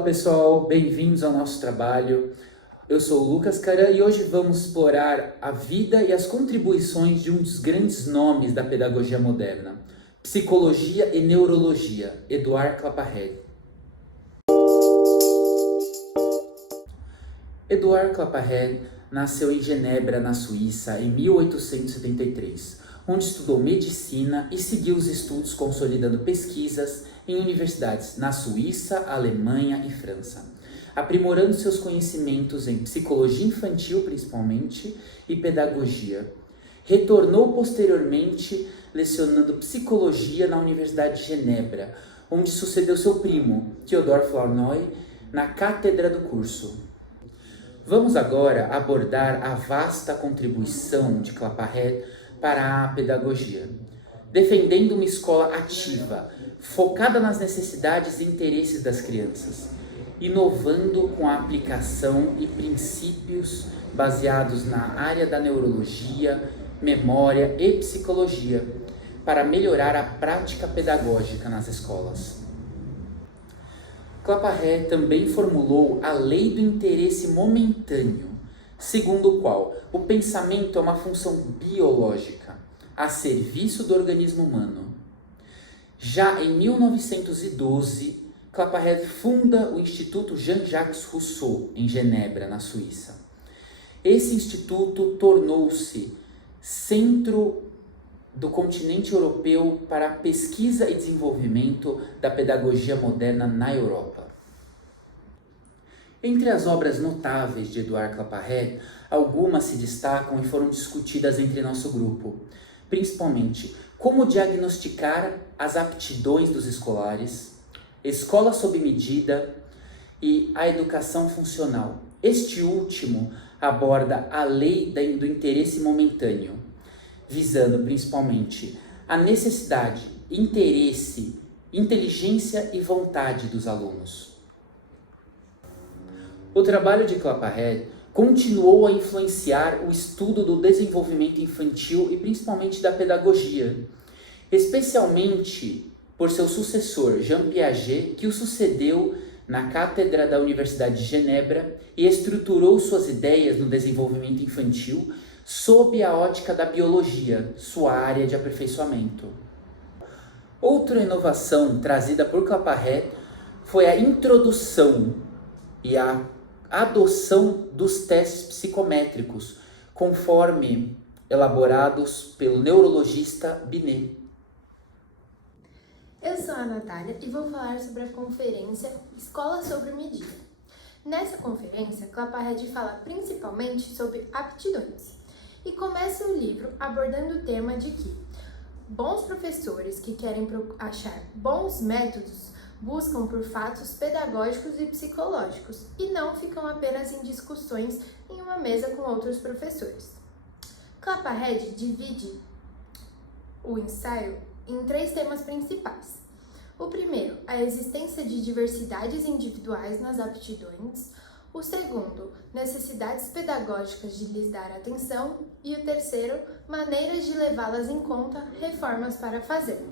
Olá pessoal, bem-vindos ao nosso trabalho. Eu sou o Lucas Caran e hoje vamos explorar a vida e as contribuições de um dos grandes nomes da pedagogia moderna, psicologia e neurologia, Édouard Claparède. Édouard Claparède nasceu em Genebra, na Suíça, em 1873, onde estudou medicina e seguiu os estudos consolidando pesquisas em universidades na Suíça, Alemanha e França, aprimorando seus conhecimentos em psicologia infantil principalmente e pedagogia. Retornou posteriormente lecionando psicologia na Universidade de Genebra, onde sucedeu seu primo, Théodore Flournoy, na cátedra do curso. Vamos agora abordar a vasta contribuição de Claparède para a pedagogia, defendendo uma escola ativa, focada nas necessidades e interesses das crianças, inovando com a aplicação e princípios baseados na área da neurologia, memória e psicologia, para melhorar a prática pedagógica nas escolas. Claparède também formulou a lei do interesse momentâneo, segundo o qual o pensamento é uma função biológica, a serviço do organismo humano. Já em 1912, Claparède funda o Instituto Jean-Jacques Rousseau, em Genebra, na Suíça. Esse instituto tornou-se centro do continente europeu para a pesquisa e desenvolvimento da pedagogia moderna na Europa. Entre as obras notáveis de Édouard Claparède, algumas se destacam e foram discutidas entre nosso grupo, principalmente como diagnosticar as aptidões dos escolares, escola sob medida e a educação funcional. Este último aborda a lei do interesse momentâneo, visando principalmente a necessidade, interesse, inteligência e vontade dos alunos. O trabalho de Claparède continuou a influenciar o estudo do desenvolvimento infantil e principalmente da pedagogia, especialmente por seu sucessor, Jean Piaget, que o sucedeu na cátedra da Universidade de Genebra e estruturou suas ideias no desenvolvimento infantil sob a ótica da biologia, sua área de aperfeiçoamento. Outra inovação trazida por Claparède foi a introdução e a adoção dos testes psicométricos, conforme elaborados pelo neurologista Binet. Eu sou a Natália e vou falar sobre a conferência Escola sob medida. Nessa conferência, Claparède fala principalmente sobre aptidões e começa o livro abordando o tema de que bons professores que querem achar bons métodos buscam por fatos pedagógicos e psicológicos e não ficam apenas em discussões em uma mesa com outros professores. Claparède divide o ensaio em 3 temas principais. O primeiro, a existência de diversidades individuais nas aptidões. O segundo, necessidades pedagógicas de lhes dar atenção. E o terceiro, maneiras de levá-las em conta, reformas para fazer.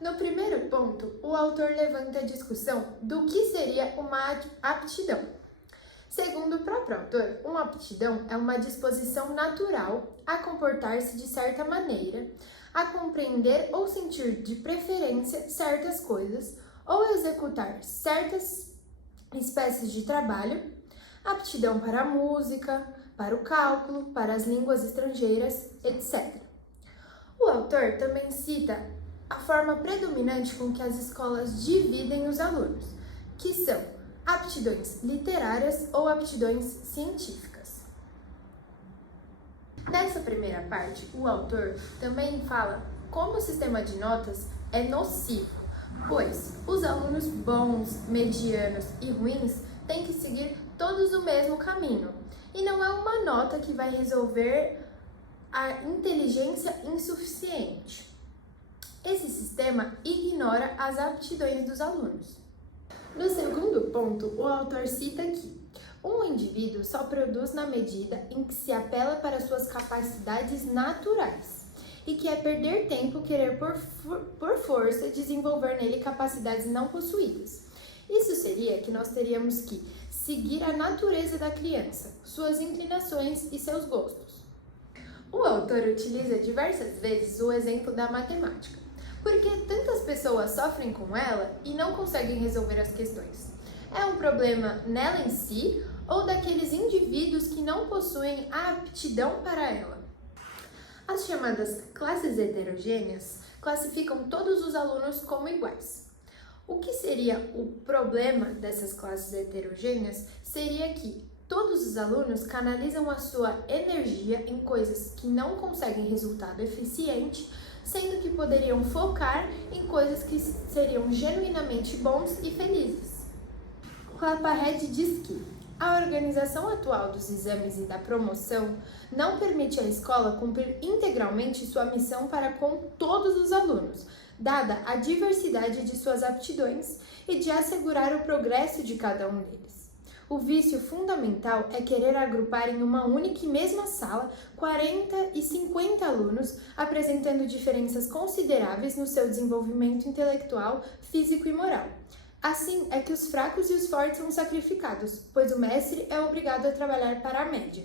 No primeiro ponto, o autor levanta a discussão do que seria uma aptidão. Segundo o próprio autor, uma aptidão é uma disposição natural a comportar-se de certa maneira, a compreender ou sentir de preferência certas coisas ou executar certas espécies de trabalho, aptidão para a música, para o cálculo, para as línguas estrangeiras, etc. O autor também cita a forma predominante com que as escolas dividem os alunos, que são aptidões literárias ou aptidões científicas. Nessa primeira parte, o autor também fala como o sistema de notas é nocivo, pois os alunos bons, medianos e ruins têm que seguir todos o mesmo caminho, e não é uma nota que vai resolver a inteligência insuficiente. Esse sistema ignora as aptidões dos alunos. No segundo ponto, o autor cita que um indivíduo só produz na medida em que se apela para suas capacidades naturais e que é perder tempo querer por força desenvolver nele capacidades não possuídas. Isso seria que nós teríamos que seguir a natureza da criança, suas inclinações e seus gostos. O autor utiliza diversas vezes o exemplo da matemática, porque tantas pessoas sofrem com ela e não conseguem resolver as questões. É um problema nela em si ou daqueles indivíduos que não possuem a aptidão para ela? As chamadas classes heterogêneas classificam todos os alunos como iguais. O que seria o problema dessas classes heterogêneas seria que todos os alunos canalizam a sua energia em coisas que não conseguem resultado eficiente, sendo que poderiam focar em coisas que seriam genuinamente bons e felizes. Clapahead diz que a organização atual dos exames e da promoção não permite à escola cumprir integralmente sua missão para com todos os alunos, dada a diversidade de suas aptidões e de assegurar o progresso de cada um deles. O vício fundamental é querer agrupar em uma única e mesma sala 40 e 50 alunos, apresentando diferenças consideráveis no seu desenvolvimento intelectual, físico e moral. Assim é que os fracos e os fortes são sacrificados, pois o mestre é obrigado a trabalhar para a média.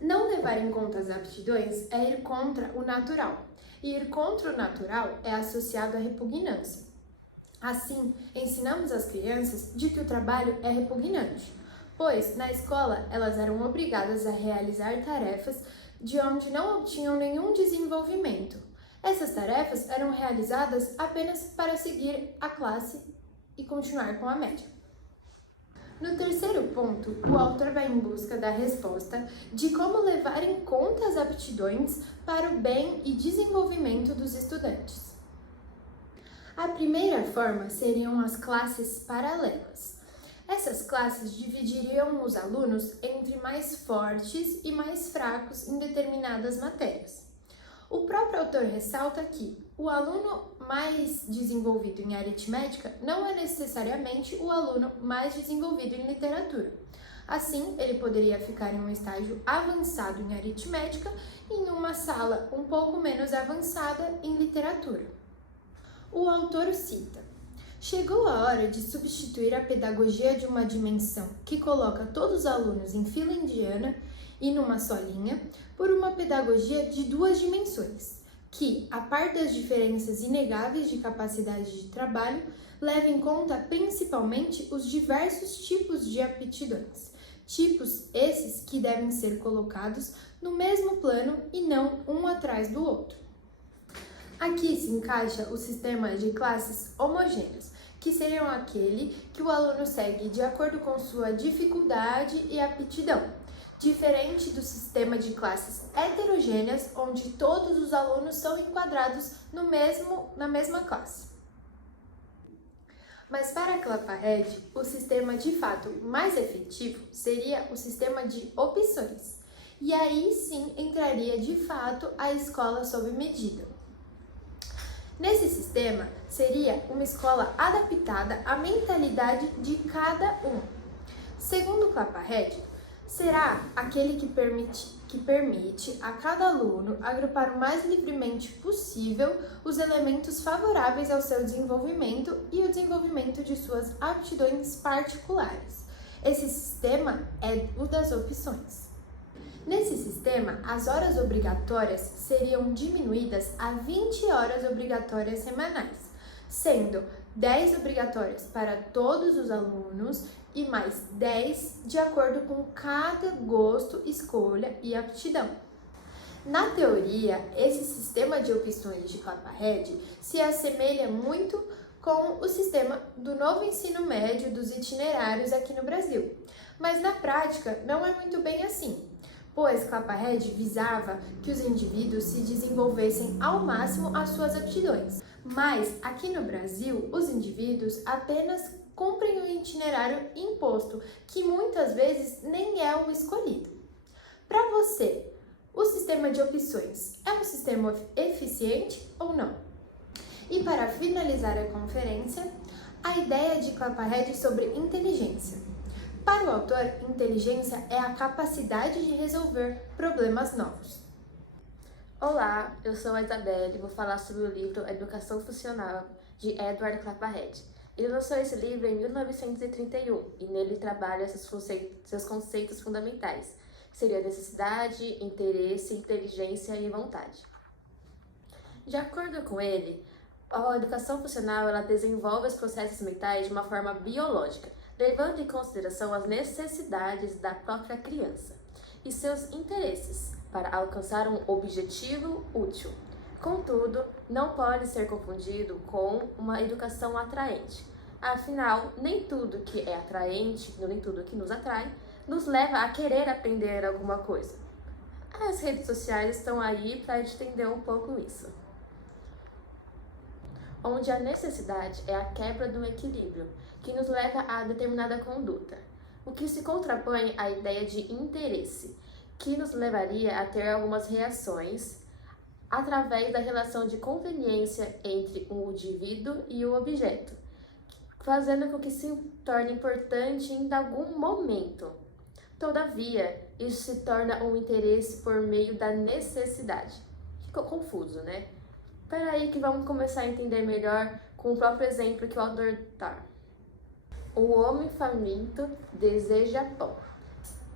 Não levar em conta as aptidões é ir contra o natural, e ir contra o natural é associado à repugnância. Assim, ensinamos às crianças de que o trabalho é repugnante, pois na escola elas eram obrigadas a realizar tarefas de onde não obtinham nenhum desenvolvimento. Essas tarefas eram realizadas apenas para seguir a classe e continuar com a média. No terceiro ponto, o autor vai em busca da resposta de como levar em conta as aptidões para o bem e desenvolvimento dos estudantes. A primeira forma seriam as classes paralelas. Essas classes dividiriam os alunos entre mais fortes e mais fracos em determinadas matérias. O próprio autor ressalta que o aluno mais desenvolvido em aritmética não é necessariamente o aluno mais desenvolvido em literatura. Assim, ele poderia ficar em um estágio avançado em aritmética e em uma sala um pouco menos avançada em literatura. O autor cita: chegou a hora de substituir a pedagogia de uma dimensão que coloca todos os alunos em fila indiana e numa só linha, por uma pedagogia de duas dimensões, que, a par das diferenças inegáveis de capacidade de trabalho, leva em conta principalmente os diversos tipos de aptidões, tipos esses que devem ser colocados no mesmo plano e não um atrás do outro. Aqui se encaixa o sistema de classes homogêneas, que seriam aquele que o aluno segue de acordo com sua dificuldade e aptidão, diferente do sistema de classes heterogêneas, onde todos os alunos são enquadrados na mesma classe. Mas para Clapahead, o sistema de fato mais efetivo seria o sistema de opções, e aí sim entraria de fato a escola sob medida. Nesse sistema, seria uma escola adaptada à mentalidade de cada um. Segundo Clapahead, será aquele que permite a cada aluno agrupar o mais livremente possível os elementos favoráveis ao seu desenvolvimento e o desenvolvimento de suas aptidões particulares. Esse sistema é o das opções. Nesse sistema, as horas obrigatórias seriam diminuídas a 20 horas obrigatórias semanais, sendo 10 obrigatórias para todos os alunos e mais 10 de acordo com cada gosto, escolha e aptidão. Na teoria, esse sistema de opções de Clapahead se assemelha muito com o sistema do novo ensino médio dos itinerários aqui no Brasil, mas na prática não é muito bem assim, pois Clapahead visava que os indivíduos se desenvolvessem ao máximo as suas aptidões. Mas aqui no Brasil, os indivíduos apenas cumprem o itinerário imposto, que muitas vezes nem é o escolhido. Para você, o sistema de opções é um sistema eficiente ou não? E para finalizar a conferência, a ideia de Clapahead sobre inteligência. Para o autor, inteligência é a capacidade de resolver problemas novos. Olá, eu sou a Isabelle e vou falar sobre o livro Educação Funcional, de Edward Clapahead. Ele lançou esse livro em 1931 e nele trabalha seus conceitos fundamentais, que seria necessidade, interesse, inteligência e vontade. De acordo com ele, a educação funcional ela desenvolve os processos mentais de uma forma biológica, levando em consideração as necessidades da própria criança e seus interesses para alcançar um objetivo útil. Contudo, não pode ser confundido com uma educação atraente. Afinal, nem tudo que é atraente, nem tudo que nos atrai, nos leva a querer aprender alguma coisa. As redes sociais estão aí para entender um pouco isso. Onde a necessidade é a quebra do equilíbrio, que nos leva a determinada conduta, o que se contrapõe à ideia de interesse, que nos levaria a ter algumas reações através da relação de conveniência entre o indivíduo e o objeto, fazendo com que se torne importante em algum momento. Todavia, isso se torna um interesse por meio da necessidade. Ficou confuso, né? Espera aí que vamos começar a entender melhor com o próprio exemplo que o autor dá. O homem faminto deseja pão.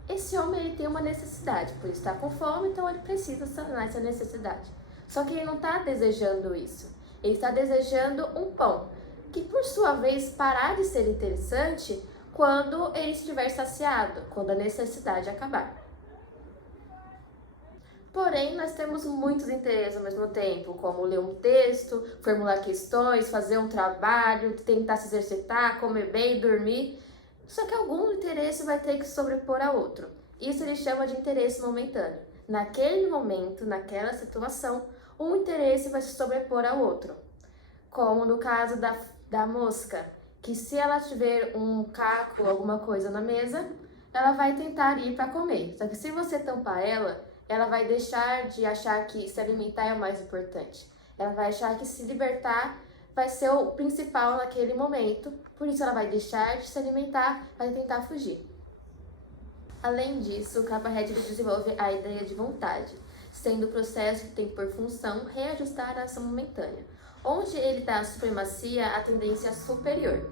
Esse homem ele tem uma necessidade, por estar com fome, então ele precisa sanar essa necessidade. Só que ele não está desejando isso. Ele está desejando um pão, que por sua vez parar de ser interessante quando ele estiver saciado, quando a necessidade acabar. Porém, nós temos muitos interesses ao mesmo tempo, como ler um texto, formular questões, fazer um trabalho, tentar se exercitar, comer bem, dormir. Só que algum interesse vai ter que sobrepor a outro. Isso ele chama de interesse momentâneo. Naquele momento, naquela situação, um interesse vai se sobrepor ao outro. Como no caso da mosca, que se ela tiver um caco, alguma coisa na mesa, ela vai tentar ir para comer. Só que se você tampar ela vai deixar de achar que se alimentar é o mais importante. Ela vai achar que se libertar vai ser o principal naquele momento, por isso ela vai deixar de se alimentar, vai tentar fugir. Além disso, o Capra-Head desenvolve a ideia de vontade, sendo o processo que tem por função reajustar a ação momentânea, onde ele dá a supremacia à tendência superior.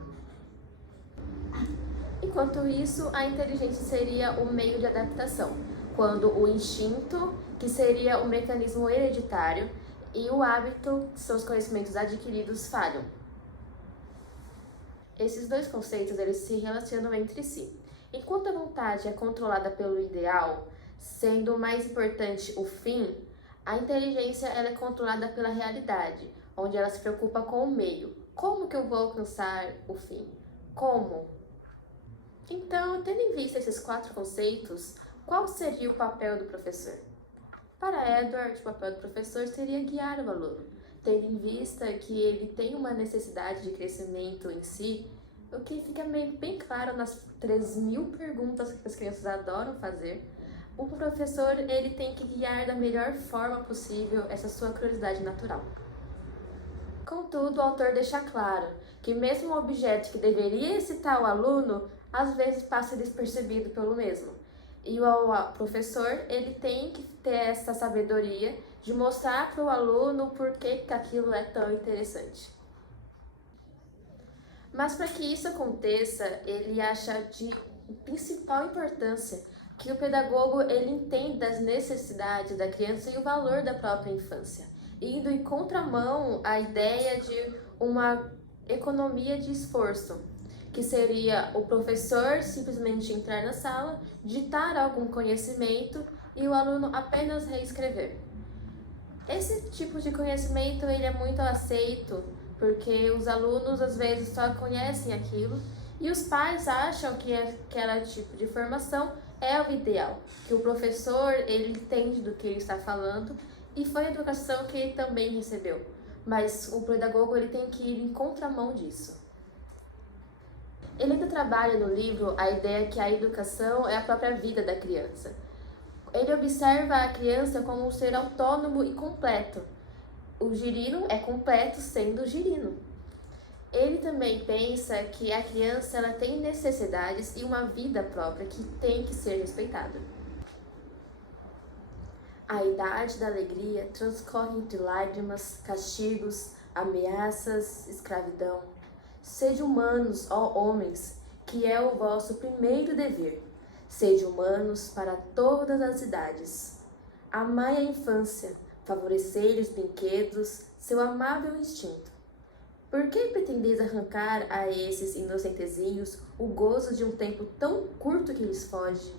Enquanto isso, a inteligência seria o meio de adaptação, quando o instinto, que seria o mecanismo hereditário, e o hábito, que são os conhecimentos adquiridos, falham. Esses dois conceitos eles se relacionam entre si. Enquanto a vontade é controlada pelo ideal, sendo mais importante o fim, a inteligência ela é controlada pela realidade, onde ela se preocupa com o meio. Como que eu vou alcançar o fim? Como? Então, tendo em vista esses 4 conceitos, qual seria o papel do professor? Para Edward, o papel do professor seria guiar o aluno, tendo em vista que ele tem uma necessidade de crescimento em si, o que fica bem claro nas 3.000 perguntas que as crianças adoram fazer. O professor ele tem que guiar da melhor forma possível essa sua curiosidade natural. Contudo, o autor deixa claro que mesmo um objeto que deveria excitar o aluno, às vezes passa despercebido pelo mesmo. E o professor ele tem que ter essa sabedoria de mostrar para o aluno por que aquilo é tão interessante. Mas para que isso aconteça, ele acha de principal importância que o pedagogo ele entenda as necessidades da criança e o valor da própria infância, indo em contramão à ideia de uma economia de esforço, que seria o professor simplesmente entrar na sala, ditar algum conhecimento e o aluno apenas reescrever. Esse tipo de conhecimento ele é muito aceito porque os alunos às vezes só conhecem aquilo e os pais acham que aquele tipo de formação é o ideal, que o professor ele entende do que ele está falando e foi a educação que ele também recebeu, mas o pedagogo ele tem que ir em contramão disso. Ele ainda trabalha no livro a ideia que a educação é a própria vida da criança. Ele observa a criança como um ser autônomo e completo. O girino é completo sendo girino. Ele também pensa que a criança ela tem necessidades e uma vida própria que tem que ser respeitada. A idade da alegria transcorre entre lágrimas, castigos, ameaças, escravidão. Sede humanos, ó homens, que é o vosso primeiro dever. Sede humanos para todas as idades. Amai a infância, favorecei os brinquedos, seu amável instinto. Por que pretendeis arrancar a esses inocentezinhos o gozo de um tempo tão curto que lhes foge?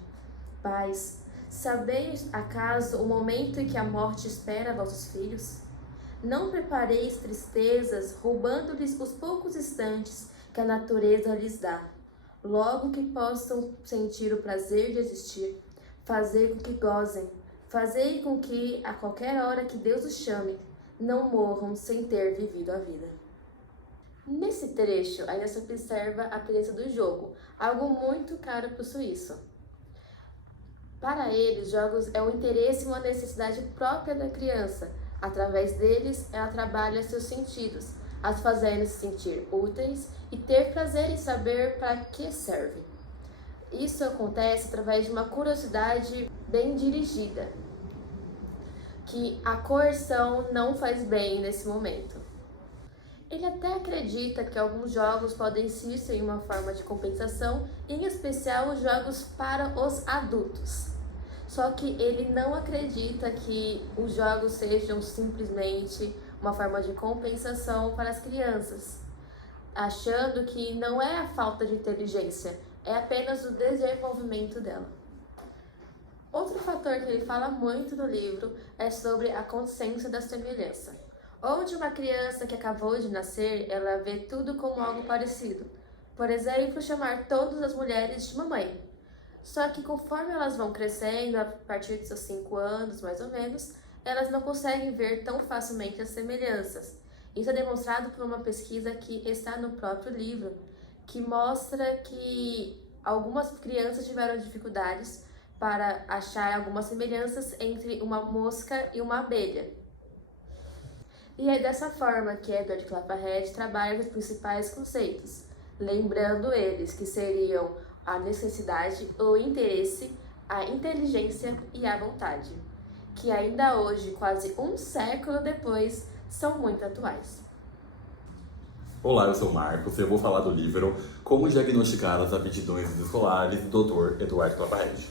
Pais, sabeis acaso o momento em que a morte espera vossos filhos? Não prepareis tristezas, roubando-lhes os poucos instantes que a natureza lhes dá. Logo que possam sentir o prazer de existir, fazer com que gozem, fazei com que, a qualquer hora que Deus os chame, não morram sem ter vivido a vida. Nesse trecho, ainda se observa a presença do jogo, algo muito caro para o suíço. Para ele, os jogos é um interesse e uma necessidade própria da criança. Através deles, ela trabalha seus sentidos, as fazendo se sentir úteis e ter prazer em saber para que servem. Isso acontece através de uma curiosidade bem dirigida, que a coerção não faz bem nesse momento. Ele até acredita que alguns jogos podem ser uma forma de compensação, em especial os jogos para os adultos. Só que ele não acredita que os jogos sejam simplesmente uma forma de compensação para as crianças, achando que não é a falta de inteligência, é apenas o desenvolvimento dela. Outro fator que ele fala muito no livro é sobre a consciência da semelhança. Onde uma criança que acabou de nascer, ela vê tudo como algo parecido. Por exemplo, chamar todas as mulheres de mamãe. Só que conforme elas vão crescendo, a partir de seus 5 anos, mais ou menos, elas não conseguem ver tão facilmente as semelhanças. Isso é demonstrado por uma pesquisa que está no próprio livro, que mostra que algumas crianças tiveram dificuldades para achar algumas semelhanças entre uma mosca e uma abelha. E é dessa forma que Edward Clapahead trabalha os principais conceitos, lembrando eles que seriam a necessidade, o interesse, a inteligência e a vontade, que ainda hoje, quase um século depois, são muito atuais. Olá, eu sou o Marcos e eu vou falar do livro Como Diagnosticar as Aptidões Escolares do Dr. Edward Clapahead.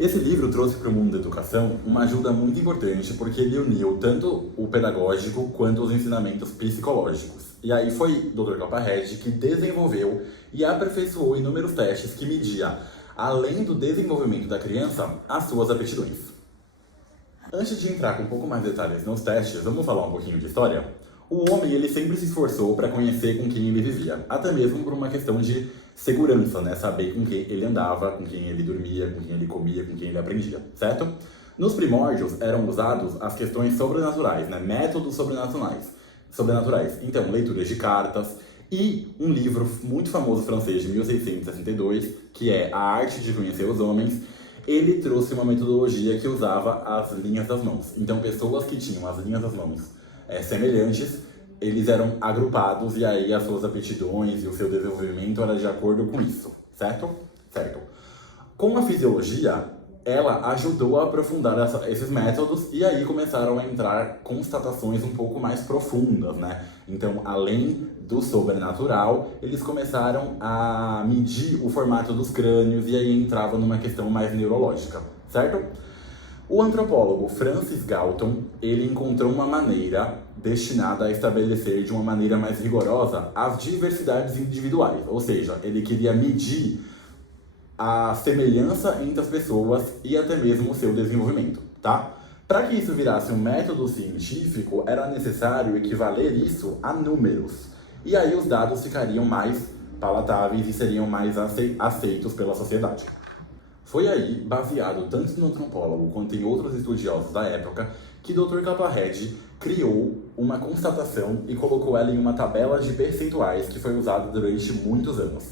Esse livro trouxe para o mundo da educação uma ajuda muito importante porque ele uniu tanto o pedagógico quanto os ensinamentos psicológicos. E aí foi o Dr. Clapahead que desenvolveu e aperfeiçoou inúmeros testes que media, além do desenvolvimento da criança, as suas aptidões. Antes de entrar com um pouco mais de detalhes nos testes, vamos falar um pouquinho de história? O homem, ele sempre se esforçou para conhecer com quem ele vivia, até mesmo por uma questão de segurança, né? Saber com quem ele andava, com quem ele dormia, com quem ele comia, com quem ele aprendia, certo? Nos primórdios eram usados as questões sobrenaturais, né? Métodos sobrenaturais. Então, leituras de cartas e um livro muito famoso francês de 1662, que é A Arte de Conhecer os Homens. Ele trouxe uma metodologia que usava as linhas das mãos. Então, pessoas que tinham as linhas das mãos semelhantes, eles eram agrupados e aí as suas aptidões e o seu desenvolvimento era de acordo com isso, certo? Certo. Com a fisiologia, ela ajudou a aprofundar esses métodos e aí começaram a entrar constatações um pouco mais profundas, né? Então, além do sobrenatural, eles começaram a medir o formato dos crânios e aí entrava numa questão mais neurológica, certo? O antropólogo Francis Galton, ele encontrou uma maneira destinada a estabelecer de uma maneira mais rigorosa as diversidades individuais, ou seja, ele queria medir a semelhança entre as pessoas e até mesmo o seu desenvolvimento, tá? Para que isso virasse um método científico, era necessário equivaler isso a números, e aí os dados ficariam mais palatáveis e seriam mais aceitos pela sociedade. Foi aí, baseado tanto no antropólogo quanto em outros estudiosos da época, que Dr. Clapahead criou uma constatação e colocou ela em uma tabela de percentuais que foi usada durante muitos anos.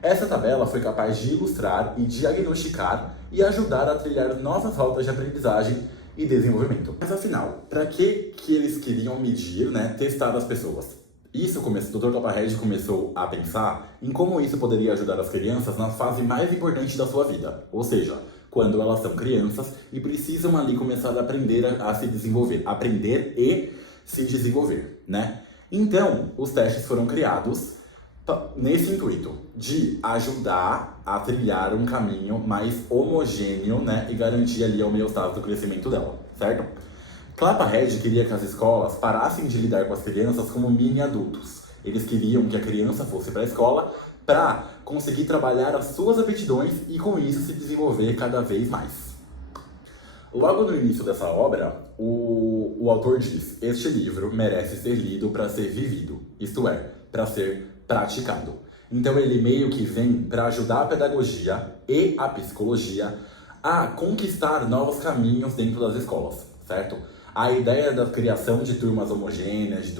Essa tabela foi capaz de ilustrar e diagnosticar e ajudar a trilhar novas rotas de aprendizagem e desenvolvimento. Mas afinal, para que eles queriam medir, né, testar as pessoas? O Dr. Clapahead começou a pensar em como isso poderia ajudar as crianças na fase mais importante da sua vida, ou seja, quando elas são crianças e precisam ali começar a aprender a se desenvolver, aprender e se desenvolver, né? Então, os testes foram criados nesse intuito de ajudar a trilhar um caminho mais homogêneo, né, e garantir ali a homeostase do crescimento dela, certo? Clapahead queria que as escolas parassem de lidar com as crianças como mini adultos. Eles queriam que a criança fosse para a escola para conseguir trabalhar as suas aptidões e com isso se desenvolver cada vez mais. Logo no início dessa obra, o autor diz: este livro merece ser lido para ser vivido, isto é, para ser praticado. Então ele meio que vem para ajudar a pedagogia e a psicologia a conquistar novos caminhos dentro das escolas, certo? A ideia da criação de turmas homogêneas, de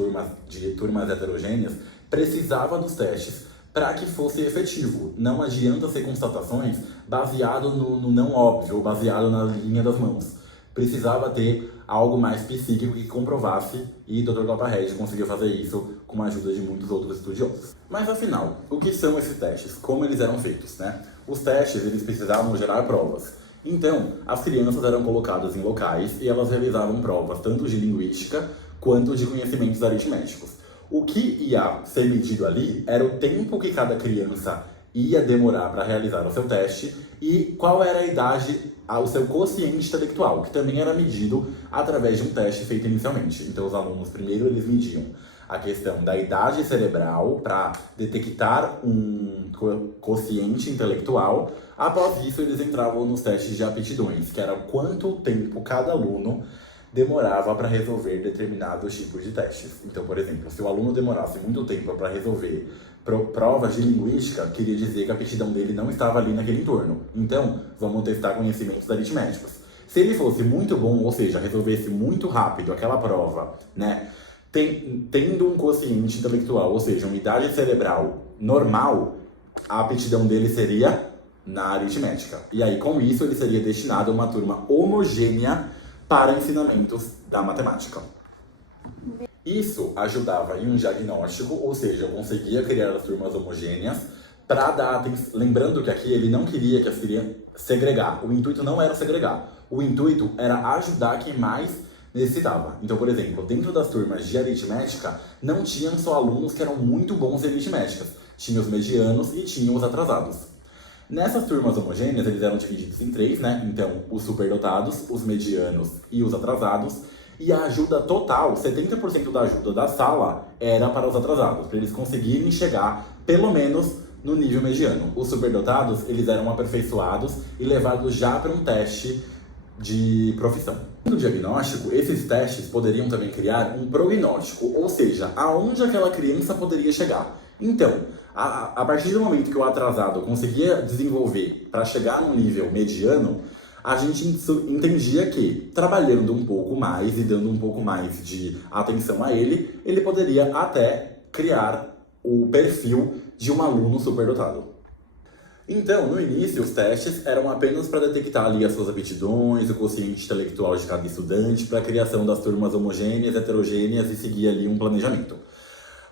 turmas heterogêneas, precisava dos testes para que fosse efetivo. Não adianta ser constatações baseado no não óbvio, ou baseado na linha das mãos. Precisava ter algo mais psíquico que comprovasse, e Dr. Clapahead conseguiu fazer isso com a ajuda de muitos outros estudiosos. Mas afinal, o que são esses testes? Como eles eram feitos, né? Os testes, eles precisavam gerar provas. Então, as crianças eram colocadas em locais e elas realizavam provas tanto de linguística quanto de conhecimentos aritméticos. O que ia ser medido ali era o tempo que cada criança ia demorar para realizar o seu teste e qual era a idade, o seu quociente intelectual, que também era medido através de um teste feito inicialmente. Então os alunos primeiro eles mediam a questão da idade cerebral para detectar um quociente intelectual. Após isso eles entravam nos testes de aptidões, que era quanto tempo cada aluno demorava para resolver determinados tipos de testes. Então, por exemplo, se o aluno demorasse muito tempo para resolver provas de linguística, queria dizer que a aptidão dele não estava ali naquele entorno. Então, vamos testar conhecimentos aritméticos. Se ele fosse muito bom, ou seja, resolvesse muito rápido aquela prova, né, tendo um quociente intelectual, ou seja, uma idade cerebral normal, a aptidão dele seria na aritmética. E aí, com isso, ele seria destinado a uma turma homogênea para ensinamentos da matemática. Isso ajudava em um diagnóstico, ou seja, eu conseguia criar as turmas homogêneas para dar atenção. Lembrando que aqui ele não queria que as crianças segregar. O intuito não era segregar. O intuito era ajudar quem mais necessitava. Então, por exemplo, dentro das turmas de aritmética, não tinham só alunos que eram muito bons em aritméticas. Tinha os medianos e tinha os atrasados. Nessas turmas homogêneas, eles eram divididos em 3, né? Então, os superdotados, os medianos e os atrasados. E a ajuda total, 70% da ajuda da sala era para os atrasados, para eles conseguirem chegar, pelo menos, no nível mediano. Os superdotados, eles eram aperfeiçoados e levados já para um teste de profissão. No diagnóstico, esses testes poderiam também criar um prognóstico, ou seja, aonde aquela criança poderia chegar. Então, a partir do momento que o atrasado conseguia desenvolver para chegar no nível mediano, a gente entendia que, trabalhando um pouco mais e dando um pouco mais de atenção a ele, ele poderia até criar o perfil de um aluno superdotado. Então, no início, os testes eram apenas para detectar ali as suas aptidões, o quociente intelectual de cada estudante, para a criação das turmas homogêneas, heterogêneas e seguir ali um planejamento.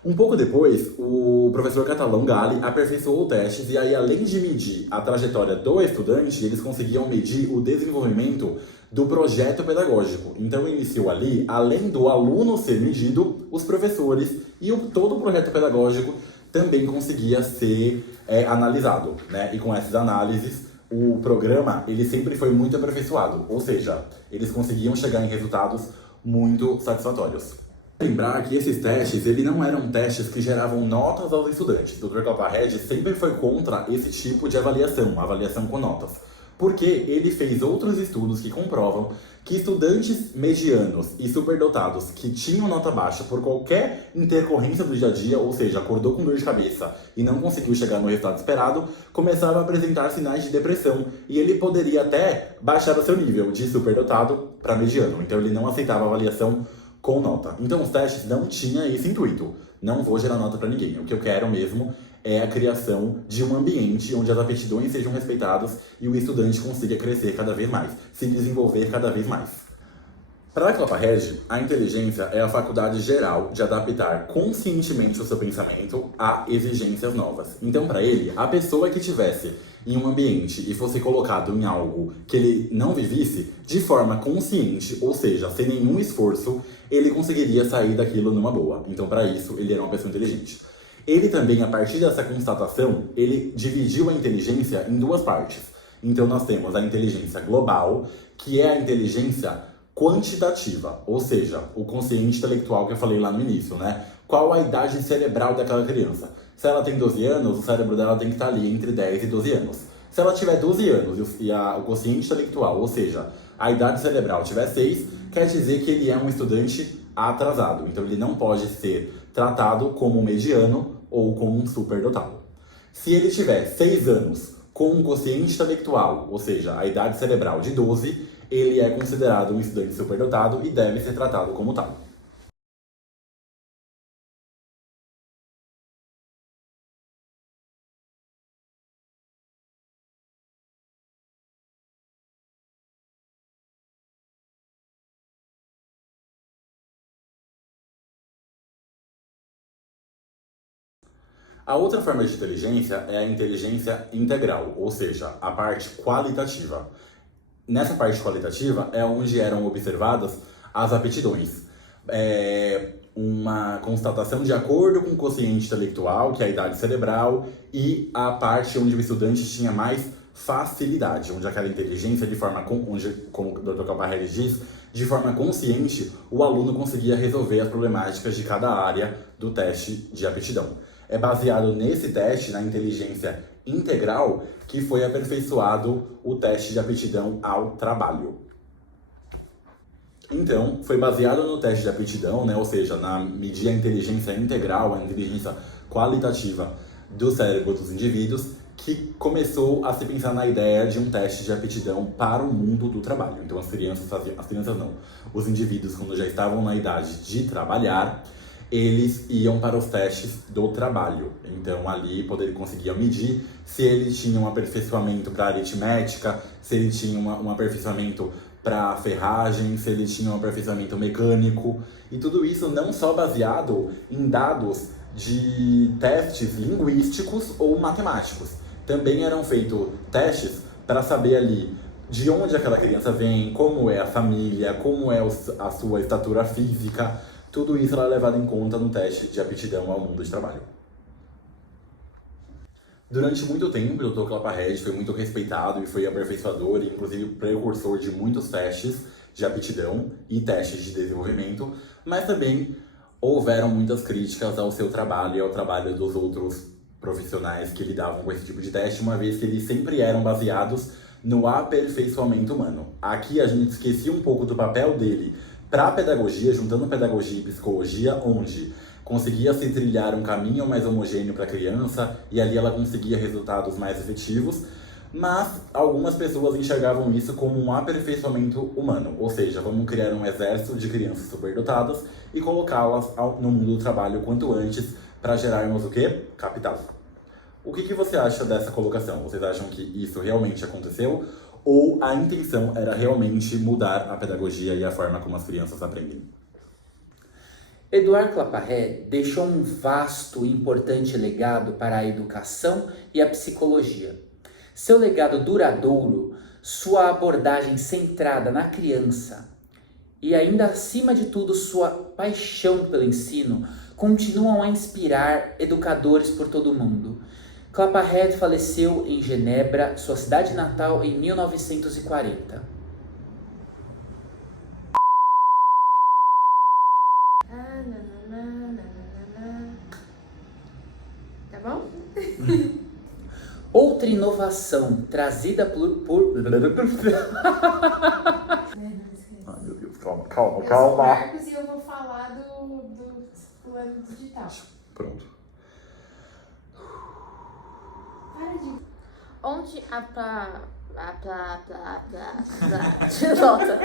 Um pouco depois, o professor Catalão Galli aperfeiçoou testes e aí, além de medir a trajetória do estudante, eles conseguiam medir o desenvolvimento do projeto pedagógico. Então, iniciou ali, além do aluno ser medido, os professores e todo o projeto pedagógico também conseguia ser analisado, né? E com essas análises, o programa ele sempre foi muito aperfeiçoado, ou seja, eles conseguiam chegar em resultados muito satisfatórios. Lembrar que esses testes, eles não eram testes que geravam notas aos estudantes. O Dr. Clapahead sempre foi contra esse tipo de avaliação, avaliação com notas. Porque ele fez outros estudos que comprovam que estudantes medianos e superdotados que tinham nota baixa por qualquer intercorrência do dia a dia, ou seja, acordou com dor de cabeça e não conseguiu chegar no resultado esperado, começaram a apresentar sinais de depressão e ele poderia até baixar o seu nível de superdotado para mediano. Então ele não aceitava a avaliação com nota. Então os testes não tinham esse intuito. Não vou gerar nota para ninguém. O que eu quero mesmo é a criação de um ambiente onde as aptidões sejam respeitadas e o estudante consiga crescer cada vez mais, se desenvolver cada vez mais. Para Claparede, a inteligência é a faculdade geral de adaptar conscientemente o seu pensamento a exigências novas. Então, para ele, a pessoa que tivesse em um ambiente e fosse colocado em algo que ele não vivesse, de forma consciente, ou seja, sem nenhum esforço, ele conseguiria sair daquilo numa boa. Então, para isso, ele era uma pessoa inteligente. Ele também, a partir dessa constatação, ele dividiu a inteligência em duas partes. Então, nós temos a inteligência global, que é a inteligência quantitativa, ou seja, o consciente intelectual que eu falei lá no início, né? Qual a idade cerebral daquela criança? Se ela tem 12 anos, o cérebro dela tem que estar ali entre 10 e 12 anos. Se ela tiver 12 anos o consciente intelectual, ou seja, a idade cerebral tiver 6, quer dizer que ele é um estudante atrasado. Então ele não pode ser tratado como um mediano ou como um superdotado. Se ele tiver 6 anos com um consciente intelectual, ou seja, a idade cerebral de 12, ele é considerado um estudante superdotado e deve ser tratado como tal. A outra forma de inteligência é a inteligência integral, ou seja, a parte qualitativa. Nessa parte qualitativa é onde eram observadas as aptidões. Uma constatação de acordo com o quociente intelectual, que é a idade cerebral, e a parte onde o estudante tinha mais facilidade, onde aquela inteligência, onde, como o Dr. Claparede diz, de forma consciente, o aluno conseguia resolver as problemáticas de cada área do teste de aptidão. É baseado nesse teste, na inteligência integral, que foi aperfeiçoado o teste de aptidão ao trabalho. Então, foi baseado no teste de aptidão, né, ou seja, na medir a inteligência integral, a inteligência qualitativa do cérebro dos indivíduos, que começou a se pensar na ideia de um teste de aptidão para o mundo do trabalho. Então, os indivíduos, quando já estavam na idade de trabalhar, eles iam para os testes do trabalho. Então, ali conseguiam medir se ele tinha um aperfeiçoamento para aritmética, se ele tinha um aperfeiçoamento para ferragem, se ele tinha um aperfeiçoamento mecânico. E tudo isso não só baseado em dados de testes linguísticos ou matemáticos. Também eram feitos testes para saber ali de onde aquela criança vem, como é a família, como é a sua estatura física. Tudo isso era levado em conta no teste de aptidão ao mundo de trabalho. Durante muito tempo, o Dr. Claparede foi muito respeitado e foi aperfeiçoador e, inclusive, precursor de muitos testes de aptidão e testes de desenvolvimento, mas também houveram muitas críticas ao seu trabalho e ao trabalho dos outros profissionais que lidavam com esse tipo de teste, uma vez que eles sempre eram baseados no aperfeiçoamento humano. Aqui a gente esquecia um pouco do papel dele para a pedagogia, juntando pedagogia e psicologia, onde conseguia se trilhar um caminho mais homogêneo para a criança e ali ela conseguia resultados mais efetivos, mas algumas pessoas enxergavam isso como um aperfeiçoamento humano, ou seja, vamos criar um exército de crianças superdotadas e colocá-las no mundo do trabalho quanto antes para gerarmos o quê? Capital. O que você acha dessa colocação? Vocês acham que isso realmente aconteceu? Ou a intenção era realmente mudar a pedagogia e a forma como as crianças aprendem? Edouard Claparede deixou um vasto e importante legado para a educação e a psicologia. Seu legado duradouro, sua abordagem centrada na criança e ainda acima de tudo sua paixão pelo ensino continuam a inspirar educadores por todo o mundo. Claparede faleceu em Genebra, sua cidade natal, em 1940. Tá bom? Outra inovação trazida por... Ai, meu Deus, calma. Eu sou o Marcos e eu vou falar do plano digital. Pronto. Para de... Onde de volta.